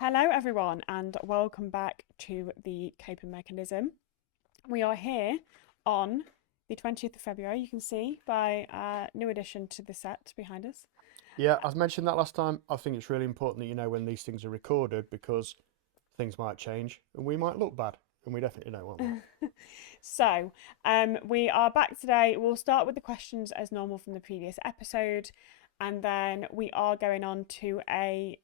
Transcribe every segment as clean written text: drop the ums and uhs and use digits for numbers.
Hello, everyone, and welcome back to the coping mechanism. We are here on the 20th of February. You can see by a new addition to the set behind us. Yeah, I've mentioned that last time. I think it's really important that you know when these things are recorded because things might change and we might look bad, and we definitely don't want that. So, we are back today. We'll start with the questions as normal from the previous episode, and then we are going on to a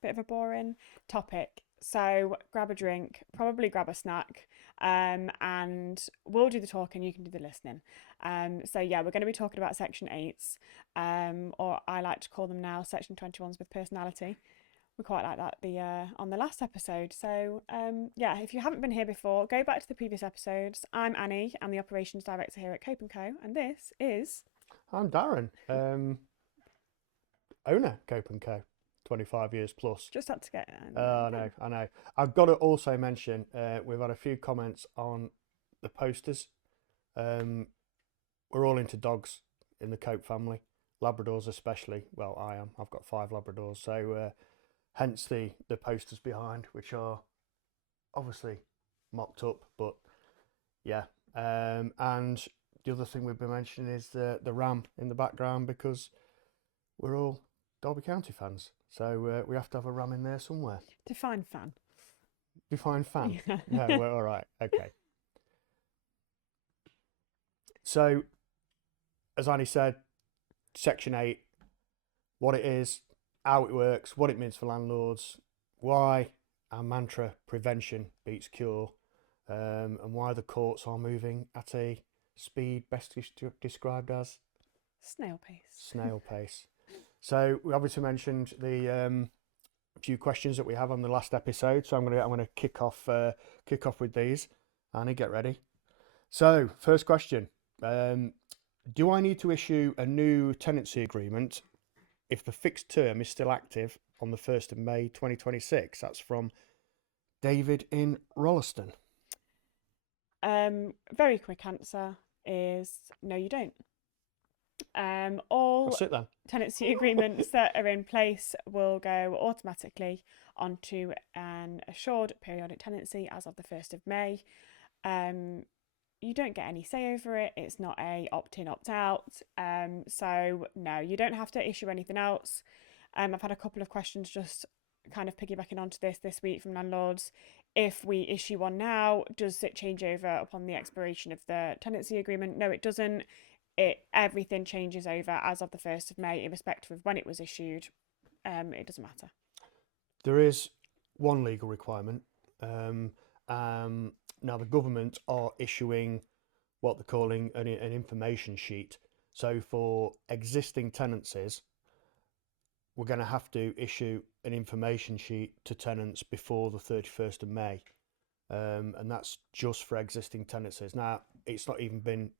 bit of a boring topic. So grab a drink, probably grab a snack, and we'll do the talking, you can do the listening. So yeah, we're going to be talking about Section 8s, or I like to call them now Section 21s with personality. We quite like that on the last episode. So yeah, if you haven't been here before, go back to the previous episodes. I'm Annie, I'm the operations director here at Cope & Co, and this is I'm Darren, owner Cope and Co, 25 years plus. just had to get. I know. I've got to also mention we've had a few comments on the posters. We're all into dogs in the Cope family, Labradors especially. Well, I am. I've got 5 Labradors, so hence the posters behind, which are obviously mocked up, but yeah. And the other thing we've been mentioning is the ram in the background because we're all Derby County fans, so we have to have a ram in there somewhere. Define fan. Define fan. Yeah. No, we're all right. Okay. So, as Annie said, Section 8, what it is, how it works, what it means for landlords, why our mantra prevention beats cure, and why the courts are moving at a speed best described as Snail pace. snail pace. So we obviously mentioned the few questions that we have on the last episode. So I'm gonna kick off with these. Annie, get ready. So first question: do I need to issue a new tenancy agreement if the fixed term is still active on the 1st of May 2026? That's from David in Rolleston. Very quick answer is no, you don't. All That's it then. tenancy agreements that are in place will go automatically onto an assured periodic tenancy as of the 1st of May. You don't get any say over it. It's not a opt-in, opt-out. So no, you don't have to issue anything else. I've had a couple of questions just kind of piggybacking onto this week from landlords. If we issue one now, does it change over upon the expiration of the tenancy agreement? No, it doesn't. Everything changes over as of the 1st of May, irrespective of when it was issued. It doesn't matter. There is one legal requirement. Now the government are issuing what they're calling an information sheet. So for existing tenancies, we're going to have to issue an information sheet to tenants before the 31st of May. And that's just for existing tenancies. Now it's not even been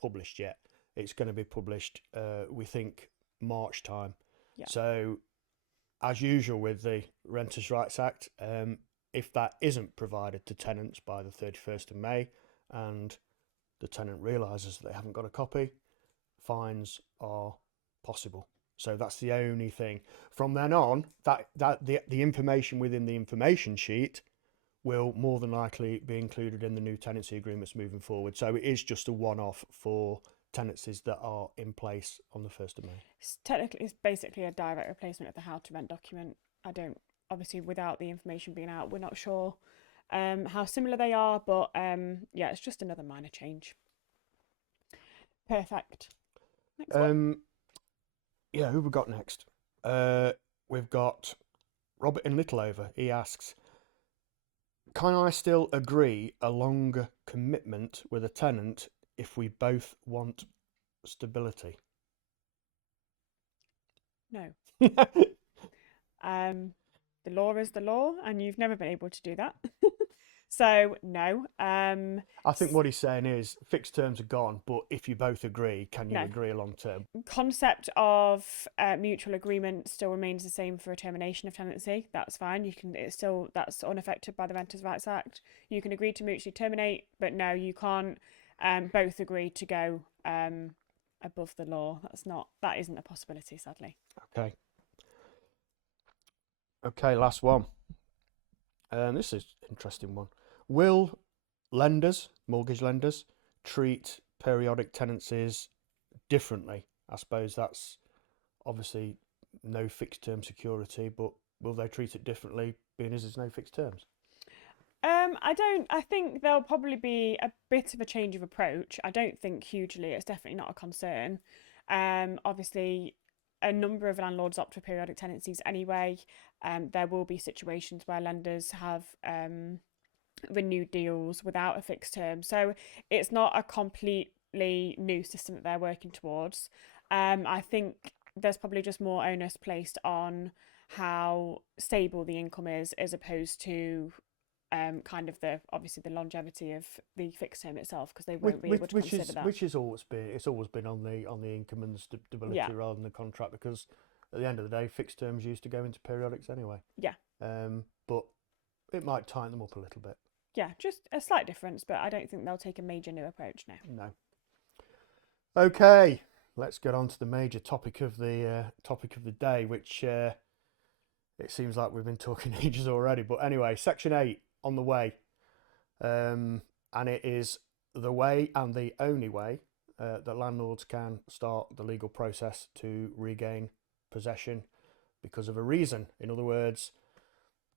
published yet. It's going to be published, we think, March time. Yeah. So, as usual with the Renters' Rights Act, if that isn't provided to tenants by the 31st of May, and the tenant realises that they haven't got a copy, fines are possible. So that's the only thing. From then on, the information within the information sheet will more than likely be included in the new tenancy agreements moving forward. So it is just a one-off for tenancies that are in place on the 1st of May. It's basically a direct replacement of the how to rent document. Obviously, without the information being out, we're not sure how similar they are, but yeah, it's just another minor change. Perfect. Next one. Yeah, who have we got next? We've got Robert in Littleover. He asks, can I still agree a longer commitment with a tenant if we both want stability? No. The law is the law, and you've never been able to do that. So no. I think what he's saying is fixed terms are gone, but if you both agree, can you No. agree a long term? Concept of mutual agreement still remains the same for a termination of tenancy. That's fine. That's unaffected by the Renters' Rights Act. You can agree to mutually terminate, but no, you can't both agree to go above the law. That isn't a possibility, sadly. Okay, last one. This is an interesting one. Will lenders, mortgage lenders, treat periodic tenancies differently? I suppose that's obviously no fixed term security, but will they treat it differently being as there's no fixed terms? I don't. I think there'll probably be a bit of a change of approach. I don't think hugely. It's definitely not a concern. Obviously, a number of landlords opt for periodic tenancies anyway. There will be situations where lenders have renewed deals without a fixed term, so it's not a completely new system that they're working towards. I think there's probably just more onus placed on how stable the income is, as opposed to kind of the obviously the longevity of the fixed term itself, because they won't be able to consider that. Which is always been it's always been on the income and the stability Yeah. rather than the contract, because at the end of the day, fixed terms used to go into periodics anyway. Yeah. But it might tighten them up a little bit. Yeah, just a slight difference, but I don't think they'll take a major new approach now. No. Okay, let's get on to the major topic of the day, which it seems like we've been talking ages already. But anyway, Section 8 on the way, and it is the way and the only way that landlords can start the legal process to regain possession because of a reason. In other words,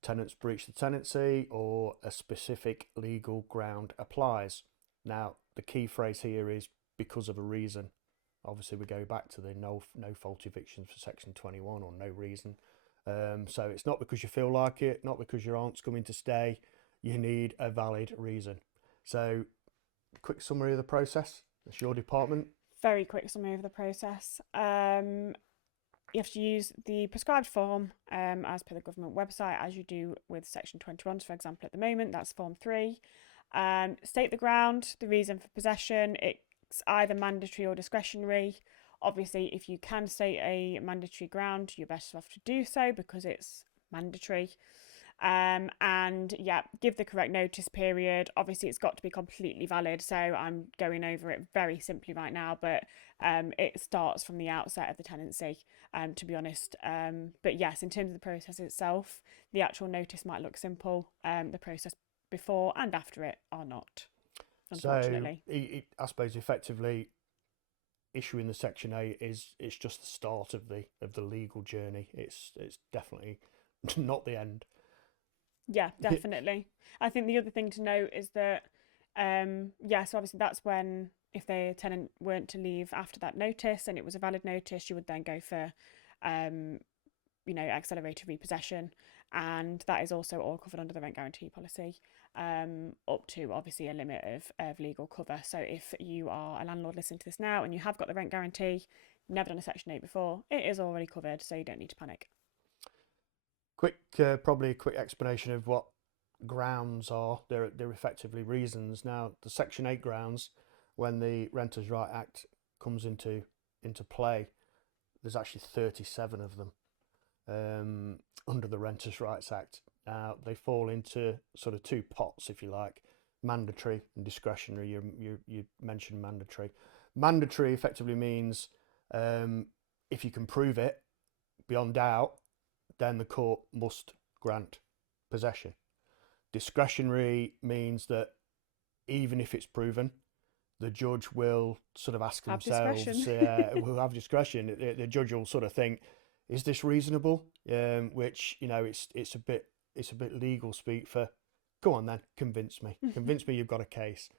tenants breach the tenancy or a specific legal ground applies. Now, the key phrase here is because of a reason. Obviously, we go back to the no fault evictions for Section 21 or no reason. So it's not because you feel like it, not because your aunt's coming to stay. You need a valid reason. So, quick summary of the process. It's your department. Very quick summary of the process. You have to use the prescribed form as per the government website, as you do with Section 21. For example, at the moment, that's Form 3. State the ground, the reason for possession. It's either mandatory or discretionary. Obviously, if you can state a mandatory ground, you're better off to do so because it's mandatory. And yeah, give the correct notice period. Obviously, it's got to be completely valid, so I'm going over it very simply right now, but it starts from the outset of the tenancy, to be honest. But yes, in terms of the process itself, the actual notice might look simple. The process before and after it are not, unfortunately. So, I suppose effectively issuing the Section 8 it's just the start of the legal journey. It's definitely not the end. Yeah, definitely. I think the other thing to note is that, so obviously that's when, if the tenant weren't to leave after that notice and it was a valid notice, you would then go for, accelerated repossession. And that is also all covered under the rent guarantee policy, up to obviously a limit of legal cover. So if you are a landlord listening to this now and you have got the rent guarantee, never done a Section 8 before, it is already covered, so you don't need to panic. Probably a quick explanation of what grounds are. They're effectively reasons. Now, the Section 8 grounds, when the Renters' Right Act comes into play, there's actually 37 of them under the Renters' Rights Act. Now, they fall into sort of two pots, if you like, mandatory and discretionary. You mentioned mandatory. Mandatory effectively means if you can prove it beyond doubt, then the court must grant possession. Discretionary means that even if it's proven, the judge will sort of ask themselves, will have discretion. The judge will sort of think, is this reasonable? Which, it's a bit legal speak for, go on then, convince me you've got a case.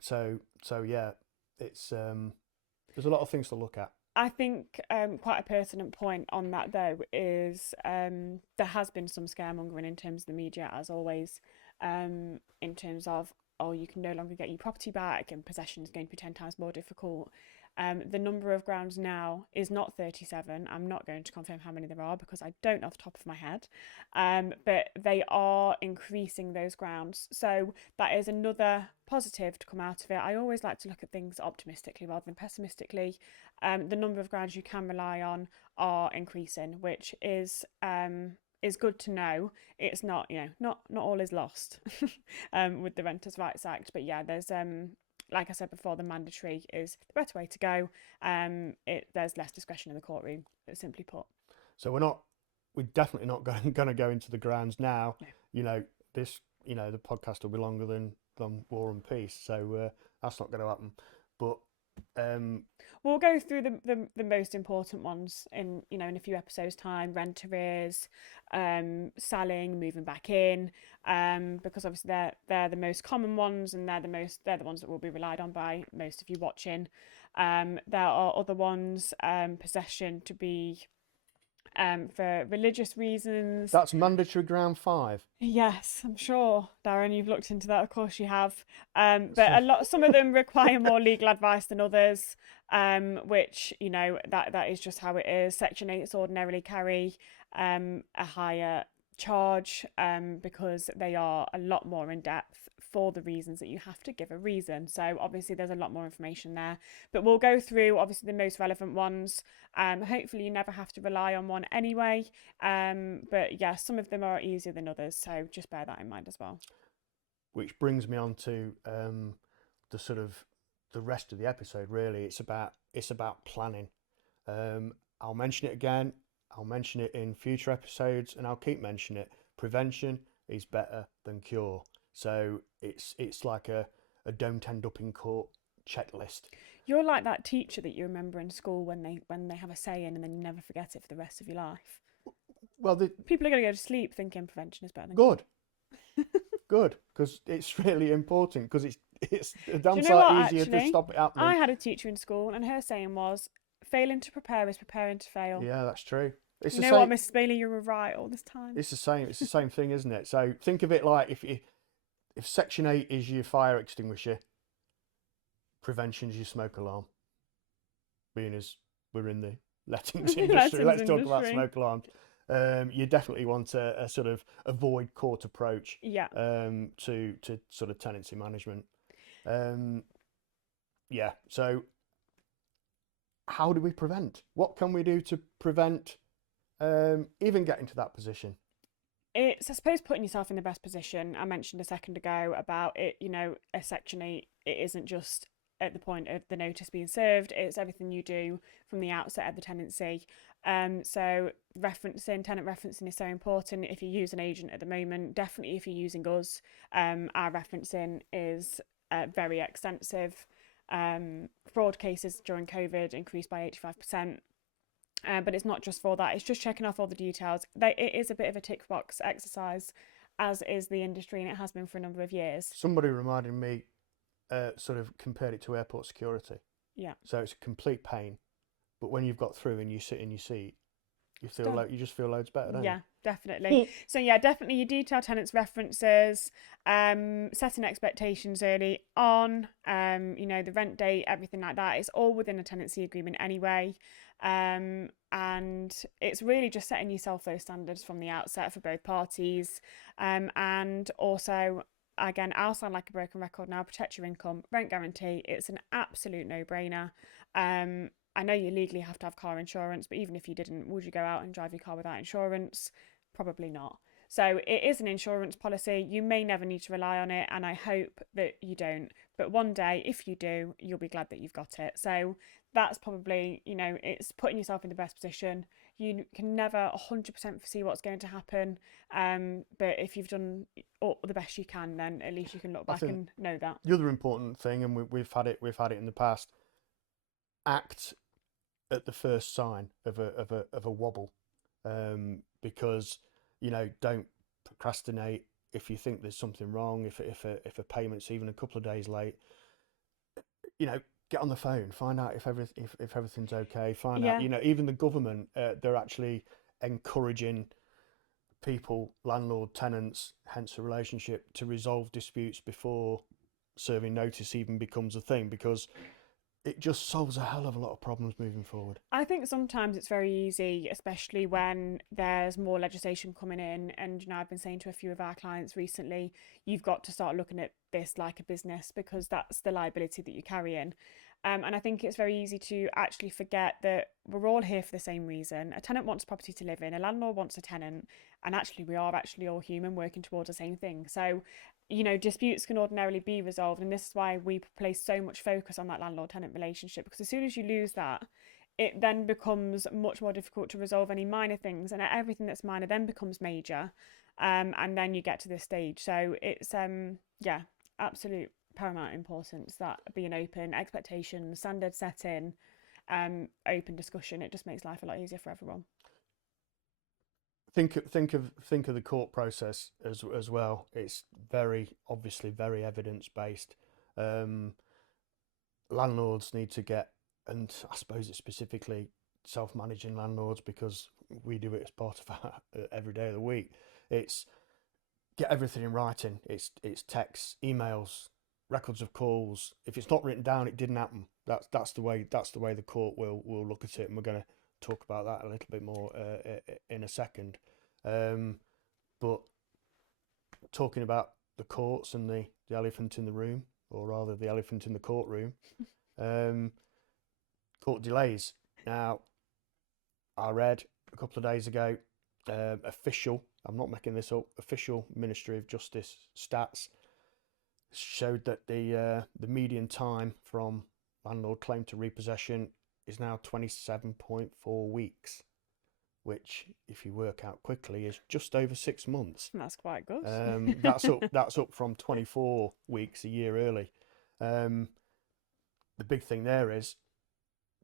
So yeah, it's there's a lot of things to look at. I think quite a pertinent point on that, though, is there has been some scaremongering in terms of the media, as always, in terms of, you can no longer get your property back and possession is going to be 10 times more difficult. The number of grounds now is not 37. I'm not going to confirm how many there are because I don't know off the top of my head, but they are increasing those grounds. So that is another positive to come out of it. I always like to look at things optimistically rather than pessimistically. The number of grounds you can rely on are increasing, which is good to know. It's not, not all is lost with the Renters' Rights Act, but yeah, there's like I said before, the mandatory is the better way to go. There's less discretion in the courtroom, simply put. So we're we're definitely not going to go into the grounds now. No. You know, the podcast will be longer than War and Peace, so that's not going to happen. But we'll go through the most important ones in a few episodes time: rent arrears, selling, moving back in, because obviously they're the most common ones, and they're the ones that will be relied on by most of you watching. There are other ones, possession to be for religious reasons. that's mandatory ground 5. Yes, I'm sure, Darren, you've looked into that. Of course you have. But some of them require more legal advice than others, which, that is just how it is. Section 8s ordinarily carry a higher charge because they are a lot more in depth for the reasons that you have to give a reason. So obviously there's a lot more information there, but we'll go through obviously the most relevant ones. Hopefully you never have to rely on one anyway, but yeah, some of them are easier than others, so just bear that in mind as well. Which brings me on to the sort of the rest of the episode. Really, it's about planning. I'll mention it again, I'll mention it in future episodes, and I'll keep mentioning it. Prevention is better than cure. So it's like a don't end up in court checklist. You're like that teacher that you remember in school when they have a saying and then you never forget it for the rest of your life. Well, people are going to go to sleep thinking prevention is better than good. Good, because it's really important, because it's a damn sight easier to stop it happening. I had a teacher in school and her saying was, failing to prepare is preparing to fail. Yeah, that's true. It's you know what, Mrs. Bailey, you were right all this time. It's the same thing, isn't it? So think of it like if Section 8 is your fire extinguisher, prevention is your smoke alarm. Being as we're in the lettings industry, let's talk about smoke alarms. You definitely want a sort of avoid court approach to sort of tenancy management. So how do we prevent? What can we do to prevent even getting to that position? It's, I suppose, putting yourself in the best position. I mentioned a second ago about it, a Section 8, it isn't just at the point of the notice being served, it's everything you do from the outset of the tenancy. So tenant referencing is so important. If you use an agent at the moment, definitely if you're using us, our referencing is very extensive. Fraud cases during COVID increased by 85%. But it's not just for that, it's just checking off all the details. It is a bit of a tick box exercise, as is the industry, and it has been for a number of years. Somebody reminded me, sort of compared it to airport security. Yeah. So it's a complete pain, but when you've got through and you sit in your seat, you just feel loads better, don't you? Yeah, definitely. So yeah, definitely your detailed tenants references, setting expectations early on, the rent date, everything like that. It's all within a tenancy agreement anyway. And it's really just setting yourself those standards from the outset for both parties. And also, again, I'll sound like a broken record now, protect your income, rent guarantee. It's an absolute no-brainer. I know you legally have to have car insurance, but even if you didn't, would you go out and drive your car without insurance? Probably not. So it is an insurance policy. You may never need to rely on it, and I hope that you don't. But one day, if you do, you'll be glad that you've got it. So that's probably, it's putting yourself in the best position. You can never 100% foresee what's going to happen. But if you've done the best you can, then at least you can look back and know that. The other important thing, and we've had it in the past, act at the first sign of a wobble, because don't procrastinate. If you think there's something wrong, if a payment's even a couple of days late, get on the phone, find out if everything's okay. Find out, even the government, they're actually encouraging people, landlord, tenants, hence a relationship, to resolve disputes before serving notice even becomes a thing, because it just solves a hell of a lot of problems moving forward. I think sometimes it's very easy, especially when there's more legislation coming in. And, I've been saying to a few of our clients recently, you've got to start looking at this like a business, because that's the liability that you carry in. And I think it's very easy to actually forget that we're all here for the same reason. A tenant wants a property to live in, a landlord wants a tenant, and actually we are actually all human working towards the same thing. So, disputes can ordinarily be resolved, and this is why we place so much focus on that landlord-tenant relationship, because as soon as you lose that, it then becomes much more difficult to resolve any minor things, and everything that's minor then becomes major, and then you get to this stage. So it's absolute paramount importance that being open, expectations, standard setting, open discussion. It just makes life a lot easier for everyone. Think of the court process as well. It's obviously very evidence based. Landlords need to get, and I suppose it's specifically self-managing landlords, because we do it as part of our every day of the week. It's get everything in writing. It's texts, emails, records of calls. If it's not written down, it didn't happen. That's the way the court will look at it, and we're going to talk about that a little bit more in a second. But talking about the courts and the elephant in the room, or rather the elephant in the courtroom, court delays. Now, I read a couple of days ago, official, I'm not making this up, official Ministry of Justice stats showed that the median time from landlord claim to repossession is now 27.4 weeks, which, if you work out quickly, is just over 6 months. That's quite good. That's up from 24 weeks a year early. The big thing there is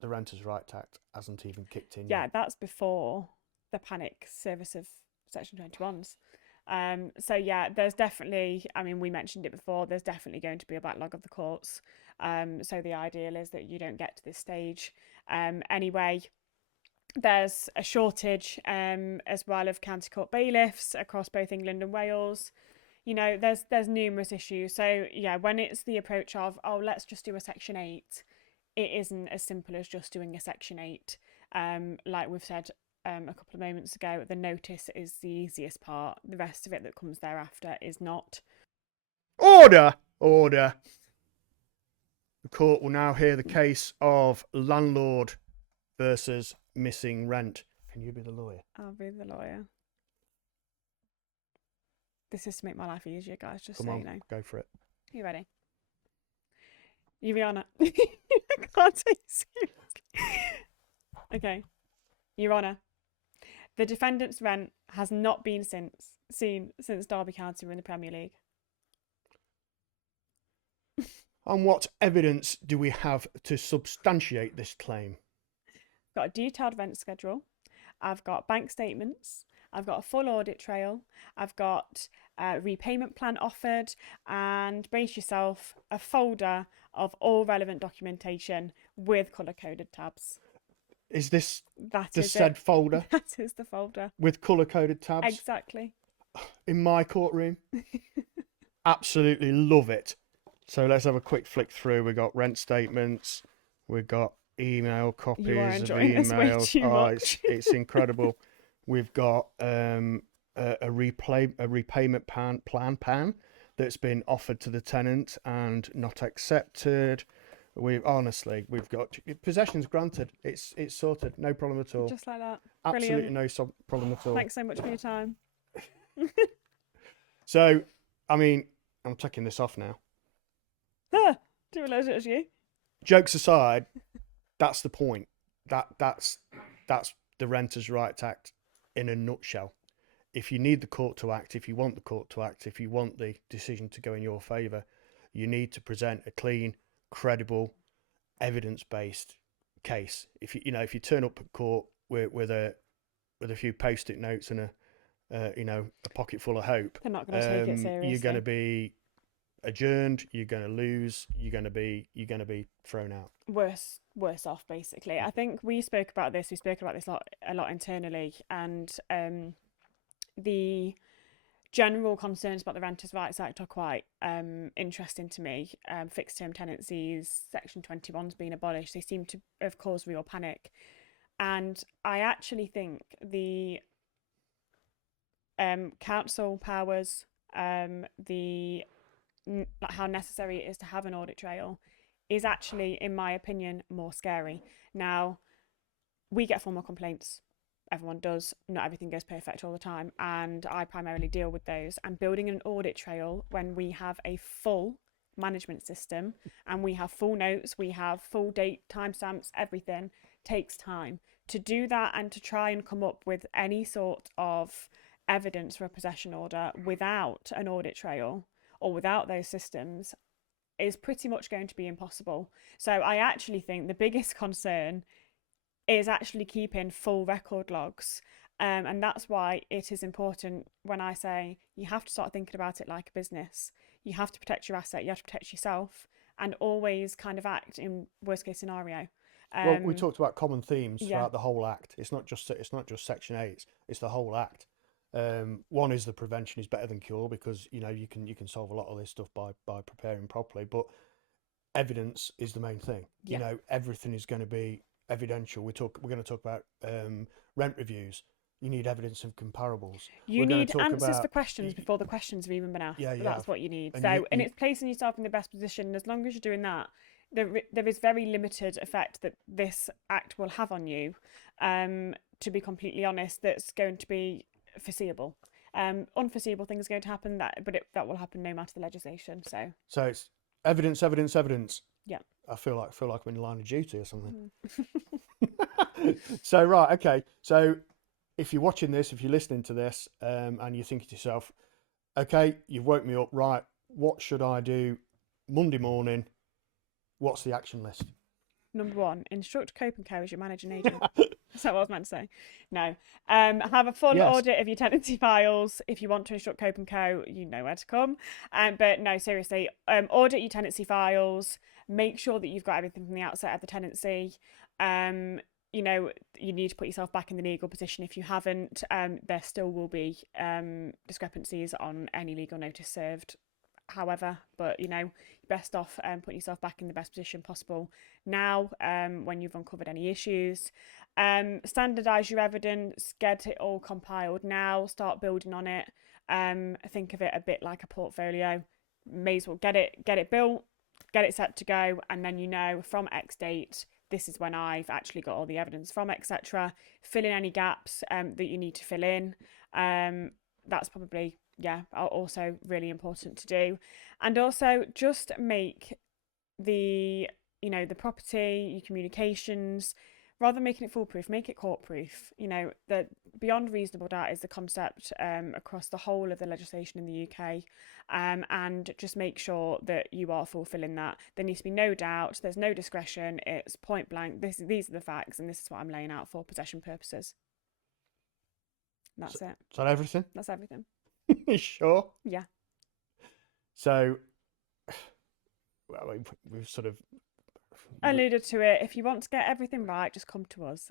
the Renters' Rights Act hasn't even kicked in yet. That's before the panic service of Section 21s. So yeah, there's definitely, I mean, we mentioned it before, there's definitely going to be a backlog of the courts. So the ideal is that you don't get to this stage. Anyway, there's a shortage as well of county court bailiffs across both England and Wales. You know, there's numerous issues. So yeah, when it's the approach of, oh, let's just do a Section 8, it isn't as simple as just doing a Section 8. Like we've said a couple of moments ago, the notice is the easiest part. The rest of it that comes thereafter is not. Order! The court will now hear the case of landlord versus missing rent. Can you be the lawyer? I'll be the lawyer. This is to make my life easier, guys, just Come so on, you know. Go for it. You ready? Your Honour. I can't take you seriously. Okay. Your Honour. The defendant's rent has not been seen since Derby County were in the Premier League. And what evidence do we have to substantiate this claim? I've got a detailed rent schedule. I've got bank statements. I've got a full audit trail. I've got a repayment plan offered, and brace yourself, a folder of all relevant documentation with colour-coded tabs. Is this That the is said it. folder? That is the folder. With colour-coded tabs? Exactly. In my courtroom? Absolutely love it. So let's have a quick flick through. We've got rent statements. We've got email copies You are of enjoying this way emails. too much. It's incredible. We've got a repayment plan that's been offered to the tenant and not accepted. We've got possessions granted. It's sorted. No problem at all. Just like that. Absolutely Brilliant. no problem at all. Thanks so much for your time. So, I mean, I'm taking this off now. Didn't realise it was you. Jokes aside, that's the point. That's the Renters' Rights Act in a nutshell. If you need the court to act, if you want the court to act, if you want the decision to go in your favour, you need to present a clean, credible, evidence-based case. If you turn up at court with a few post-it notes and a pocket full of hope, They're not going to take it seriously. You're going to be adjourned. You're going to lose. You're going to be thrown out. Worse off, basically. I think we spoke about this a lot internally, and the general concerns about the Renters' Rights Act are quite interesting to me. Fixed term tenancies, Section 21's being abolished, they seem to have caused real panic. And I actually think the council powers, how necessary it is to have an audit trail, is actually, in my opinion, more scary. Now, we get formal complaints. Everyone does. Not everything goes perfect all the time, and I primarily deal with those. And building an audit trail when we have a full management system and we have full notes, we have full date, timestamps, everything, takes time. To do that and to try and come up with any sort of evidence for a possession order without an audit trail or without those systems is pretty much going to be impossible. So I actually think the biggest concern is actually keeping full record logs. And that's why it is important when I say you have to start thinking about it like a business. You have to protect your asset, you have to protect yourself, and always kind of act in worst case scenario. Well, we talked about common themes Yeah. throughout the whole act. It's not just Section 8. It's the whole act. One is the prevention is better than cure, because you can solve a lot of this stuff by preparing properly. But evidence is the main thing. Yeah. Everything is going to be evidential. We're going to talk about rent reviews. You need evidence of comparables. You need answers for questions before the questions have even been asked. Yeah, That's what you need. And and it's placing yourself in the best position. And as long as you're doing that, there is very limited effect that this act will have on you. To be completely honest, that's going to be foreseeable. Unforeseeable things are going to happen, that will happen no matter the legislation. So it's evidence, evidence, evidence. Yeah. I feel like I'm in line of duty or something. So right, okay. So if you're watching this, if you're listening to this, and you're thinking to yourself, okay, you've woke me up, right, what should I do Monday morning? What's the action list? Number 1, instruct Cope & Co as your managing agent. Is that what I was meant to say? No. Have a full audit of your tenancy files. If you want to instruct Cope & Co, you know where to come. But no, seriously, audit your tenancy files. Make sure that you've got everything from the outset of the tenancy. You need to put yourself back in the legal position if you haven't. There still will be discrepancies on any legal notice served. However, but you're best off putting yourself back in the best position possible now, when you've uncovered any issues. Standardise your evidence, get it all compiled now, start building on it. Think of it a bit like a portfolio. May as well get it built, get it set to go, and then from X date, this is when I've actually got all the evidence from, etc. Fill in any gaps that you need to fill in. That's probably also really important to do. And also just make the property, your communications, rather than making it foolproof, make it court proof. The beyond reasonable doubt is the concept across the whole of the legislation in the UK, and just make sure that you are fulfilling that. There needs to be no doubt, there's no discretion, it's point blank, these are the facts, and this is what I'm laying out for possession purposes. That's it. Is that everything? That's everything. Sure. Yeah. So, well, we've sort of alluded to it. If you want to get everything right, just come to us.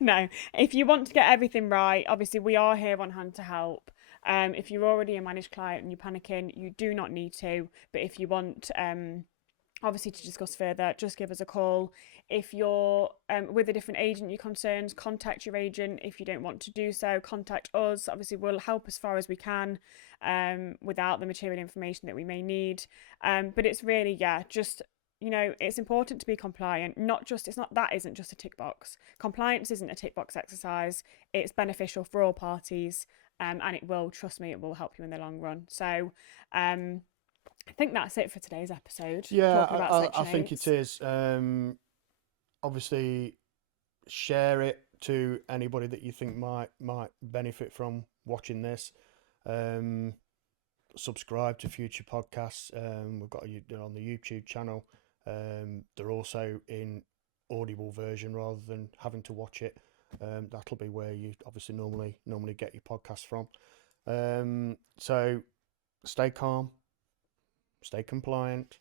No, if you want to get everything right, obviously we are here on hand to help. If you're already a managed client and you're panicking, you do not need to. But if you want, obviously, to discuss further, just give us a call. If you're with a different agent, you're concerned, contact your agent. If you don't want to do so, contact us. Obviously, we'll help as far as we can without the material information that we may need. But it's really, just, it's important to be compliant. That isn't just a tick box. Compliance isn't a tick box exercise. It's beneficial for all parties, and it will, trust me, it will help you in the long run. So, I think that's it for today's episode. Yeah, I think it is. Obviously, share it to anybody that you think might benefit from watching this. Subscribe to future podcasts. We've got they're on the YouTube channel. They're also in audible version rather than having to watch it. That'll be where you obviously normally get your podcasts from. So stay calm. Stay compliant.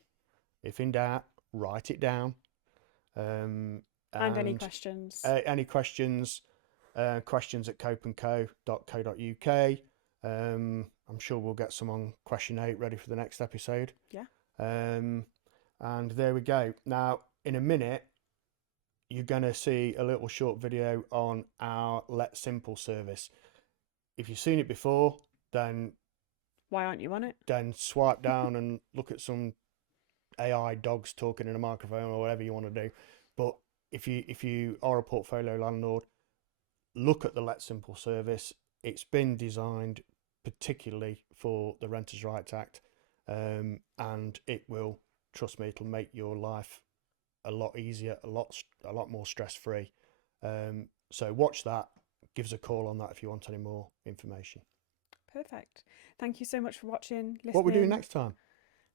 If in doubt, write it down. And any questions? Questions at copeandco.co.uk. I'm sure we'll get some on question 8 ready for the next episode. Yeah. And there we go. Now, in a minute, you're going to see a little short video on our Let Simple service. If you've seen it before, then why aren't you on it? Then swipe down and look at some AI dogs talking in a microphone or whatever you want to do. But if you are a portfolio landlord, look at the Let Simple service. It's been designed particularly for the Renters' Rights Act, and it will, trust me, it'll make your life a lot easier, a lot more stress free. So watch that. Give us a call on that if you want any more information. Perfect. Thank you so much for watching, listening. What we're doing next time?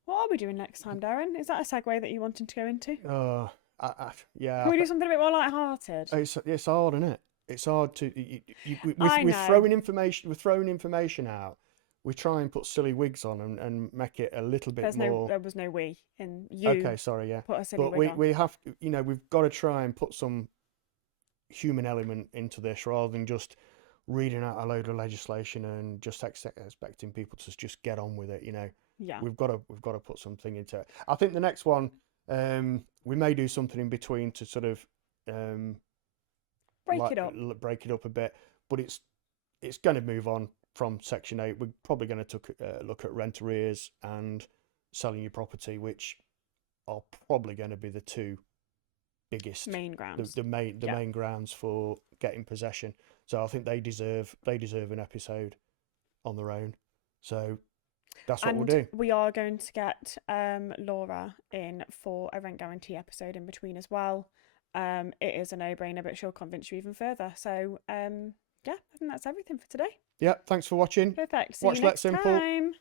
What are we doing next time, Daren? Is that a segue that you wanted to go into? Yeah. Can we do something a bit more light-hearted? It's hard, isn't it? It's hard to. I we're know. throwing information out. We try and put silly wigs on and make it a little bit more. There was no we in you. Okay, sorry, yeah. Put a silly But wig on. we have, we've got to try and put some human element into this rather than just reading out a load of legislation and just expecting people to just get on with it. Yeah. We've got to put something into it. I think the next one, we may do something in between to sort of break it up a bit, but it's going to move on from Section 8. We're probably going to look at rent arrears and selling your property, which are probably going to be the two biggest main grounds. The main grounds for getting possession. So I think they deserve an episode on their own. So that's what we'll do. We are going to get Laura in for a rent guarantee episode in between as well. It is a no-brainer, but she'll convince you even further. So yeah, I think that's everything for today. Yeah, thanks for watching. Perfect. Watch See you next Simple. time.